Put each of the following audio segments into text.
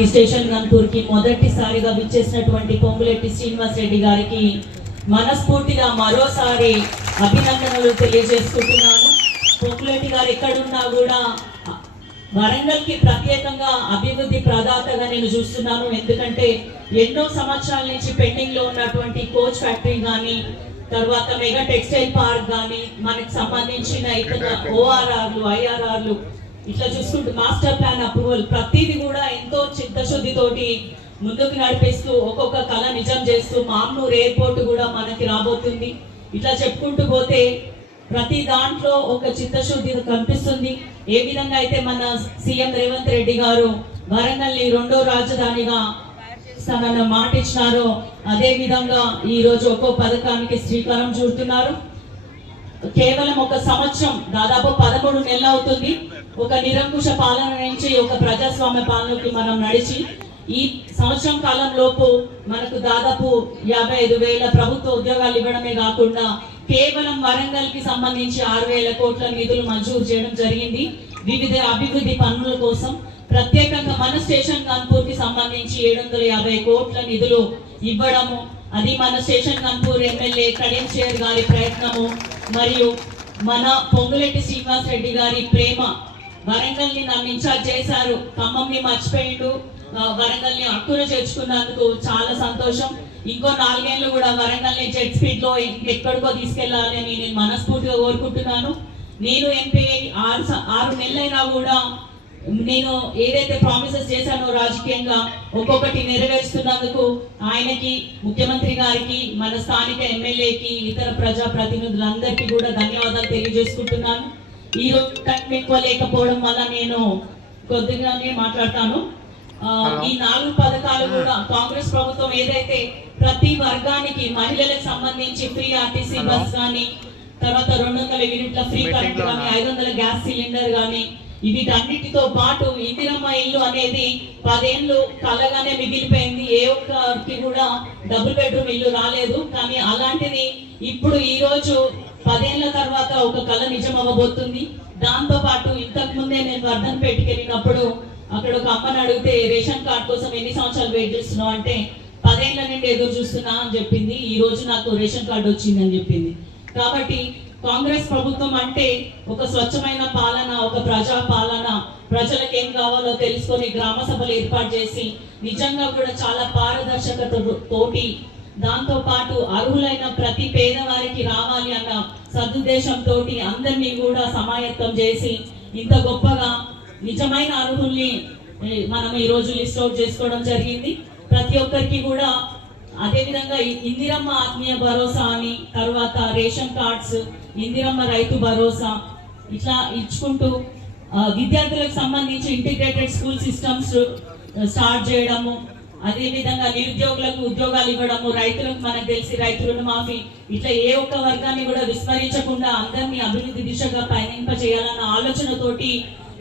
Party station Ghanpur మొదటిసారిగా విచ్చేసినటువంటి పొంగులెట్టి శ్రీనివాస్ రెడ్డి గారికి మనస్ఫూర్తిగా మరోసారి అభినందనలు తెలియజేసుకుంటున్నాను. పొంగులెట్టి గారు ఎక్కడున్నా కూడా వరంగల్కి ప్రత్యేకంగా అభివృద్ధి ప్రదాతగా నేను చూస్తున్నాను. ఎందుకంటే ఎన్నో సంవత్సరాల నుంచి పెండింగ్లో ఉన్నటువంటి కోచ్ ఫ్యాక్టరీ కానీ తర్వాత మెగా టెక్స్టైల్ పార్క్ కానీ మనకి సంబంధించిన ఇతర ఓఆర్ఆర్లు ఐఆర్ఆర్లు ఇట్లా చూసుకుంటూ మాస్టర్ ప్లాన్ అప్రూవల్. ప్రతిదీ కూడా ఎంతో చిత్తశుద్ధితోటి ముందుకు నడిపిస్తూ ఒక్కొక్క కళ నిజం చేస్తూ మామ్నూర్ ఎయిర్పోర్ట్ కూడా మనకి రాబోతుంది. ఇట్లా చెప్పుకుంటూ పోతే ప్రతి దాంట్లో ఒక చిత్తశుద్ధి కనిపిస్తుంది. ఏ విధంగా అయితే మన సీఎం రేవంత్ రెడ్డి గారు వరంగల్ని రెండో రాజధానిగా తనను మాట ఇచ్చినారో అదే విధంగా ఈ రోజు ఒక్కో పథకానికి శ్రీకారం చుడుతున్నారు. కేవలం ఒక సంవత్సరం దాదాపు పదమూడు అవుతుంది. ఒక నిరంకుశ పాలన నుంచి ఒక ప్రజాస్వామ్య పాలనకి మనం నడిచి ఈ సంవత్సరం కాలం లోపు మనకు దాదాపు యాభై ఐదు వేల ప్రభుత్వ ఉద్యోగాలు ఇవ్వడమే కాకుండా కేవలం వరంగల్కి సంబంధించి ఆరు వేల కోట్ల నిధులు మంజూరు చేయడం జరిగింది. వివిధ అభివృద్ధి పనుల కోసం ప్రత్యేకంగా మన స్టేషన్ కాన్పూర్కి సంబంధించి ఏడు వందల యాభై కోట్ల నిధులు ఇవ్వడము అది మన స్టేషన్ కాన్పూర్ ఎమ్మెల్యే కడియం చేర్ గారి ప్రయత్నము మరియు మన పొంగులెట్టి శ్రీనివాస్ రెడ్డి గారి ప్రేమ వరంగల్ని నన్ను ఇన్ఛార్జ్ చేశారు. ఖమ్మంని మర్చిపోయిండు. వరంగల్ని వరంగల్ని చేర్చుకున్నందుకు చాలా సంతోషం. ఇంకో నాలుగేళ్ళు కూడా వరంగల్ని జెట్ స్పీడ్లో ఎక్కడికో తీసుకెళ్ళాలని నేను మనస్ఫూర్తిగా కోరుకుంటున్నాను. నేను ఎంపీ ఆరు ఆరు నెలలైనా కూడా నేను ఏదైతే ప్రామిసెస్ చేశానో రాజకీయంగా ఒక్కొక్కటి నెరవేరుస్తున్నందుకు ఆయనకి ముఖ్యమంత్రి గారికి మన స్థానిక ఎమ్మెల్యేకి ఇతర ప్రజా ప్రతినిధులందరికీ కూడా ధన్యవాదాలు తెలియజేసుకుంటున్నాను. ఈ రోజు టైం ఎక్కువ లేకపోవడం వల్ల నేను కొద్దిగానే మాట్లాడతాను. ఈ నాలుగు పథకాలు కూడా కాంగ్రెస్ ప్రభుత్వం ఏదైతే ప్రతి వర్గానికి మహిళలకు సంబంధించి ఫ్రీ ఆర్టీసీ బస్ కానీ తర్వాత రెండు వందల యూనిట్ల ఫ్రీ కరెంట్ కానీ ఐదు వందల గ్యాస్ సిలిండర్ కానీ వీటన్నిటితో పాటు ఇందిరమ్మ ఇల్లు అనేది పదేళ్ళు కలగానే మిగిలిపోయింది. ఏ ఒక్కరికి కూడా డబుల్ బెడ్రూమ్ ఇల్లు రాలేదు. కానీ అలాంటిది ఇప్పుడు ఈ రోజు పదేళ్ళ తర్వాత ఒక కళ నిజం అవ్వబోతుంది. దాంతో పాటు ఇంతకు ముందే నేను వర్ధన్ పెట్టుకెళ్ళినప్పుడు అక్కడ ఒక అమ్మని అడిగితే రేషన్ కార్డ్ కోసం ఎన్ని సంవత్సరాలు వెయిట్ చేస్తున్నావు? అంటే పదేళ్ళ నుండి ఎదురు చూస్తున్నా అని చెప్పింది. ఈ రోజు నాకు రేషన్ కార్డు వచ్చింది అని చెప్పింది. కాబట్టి కాంగ్రెస్ ప్రభుత్వం అంటే ఒక స్వచ్ఛమైన పాలన ఒక ప్రజా పాలన. ప్రజలకు ఏం కావాలో తెలుసుకొని గ్రామ సభలు ఏర్పాటు చేసి నిజంగా కూడా చాలా పారదర్శకత తోటి దాంతో పాటు అర్హులైన ప్రతి పేదవారికి రావాలి అన్న సదుద్దేశంతో అందరినీ కూడా సమాయత్తం చేసి ఇంత గొప్పగా నిజమైన అర్హుల్ని మనం ఈ రోజు లిస్ట్ అవుట్ చేసుకోవడం జరిగింది. ప్రతి ఒక్కరికి కూడా అదేవిధంగా ఇందిరమ్మ ఆత్మీయ భరోసా అని తర్వాత రేషన్ కార్డ్స్ ఇందిరమ్మ రైతు భరోసా ఇట్లా ఇచ్చుకుంటూ విద్యార్థులకు సంబంధించి ఇంటిగ్రేటెడ్ స్కూల్ సిస్టమ్స్ స్టార్ట్ చేయడము అదే విధంగా నిరుద్యోగులకు ఉద్యోగాలు ఇవ్వడము రైతులకు మనకు తెలిసి రైతు రుణమాఫీ ఇట్లా ఏ ఒక్క వర్గాన్ని కూడా విస్మరించకుండా అందరినీ అభివృద్ధి దిశగా పయనింప చేయాలన్న ఆలోచనతోటి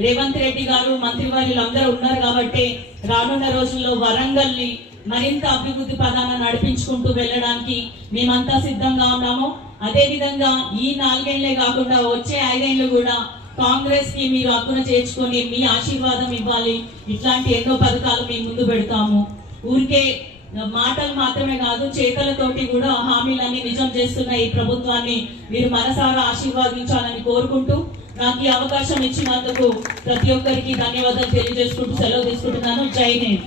రేవంత్ రెడ్డి గారు మంత్రివర్యులు అందరూ ఉన్నారు కాబట్టి రానున్న రోజుల్లో వరంగల్ని మరింత అభివృద్ధి పదాన నడిపించుకుంటూ వెళ్ళడానికి మేమంతా సిద్ధంగా ఉన్నాము. అదేవిధంగా ఈ నాలుగేళ్ళే కాకుండా వచ్చే ఐదేళ్ళు కూడా కాంగ్రెస్కి మీరు హక్కున చేర్చుకొని మీ ఆశీర్వాదం ఇవ్వాలి. ఇట్లాంటి ఎన్నో పథకాలు మీ ముందు పెడతాము. ఊరికే మాటలు మాత్రమే కాదు చేతలతోటి కూడా హామీలన్నీ నిజం చేస్తున్న ఈ ప్రభుత్వాన్ని మీరు మనసారా ఆశీర్వాదించాలని కోరుకుంటూ నాకు ఈ అవకాశం ఇచ్చినందుకు ప్రతి ఒక్కరికి ధన్యవాదాలు తెలియజేసుకుంటూ సెలవు తీసుకుంటున్నాను. జై హింద్.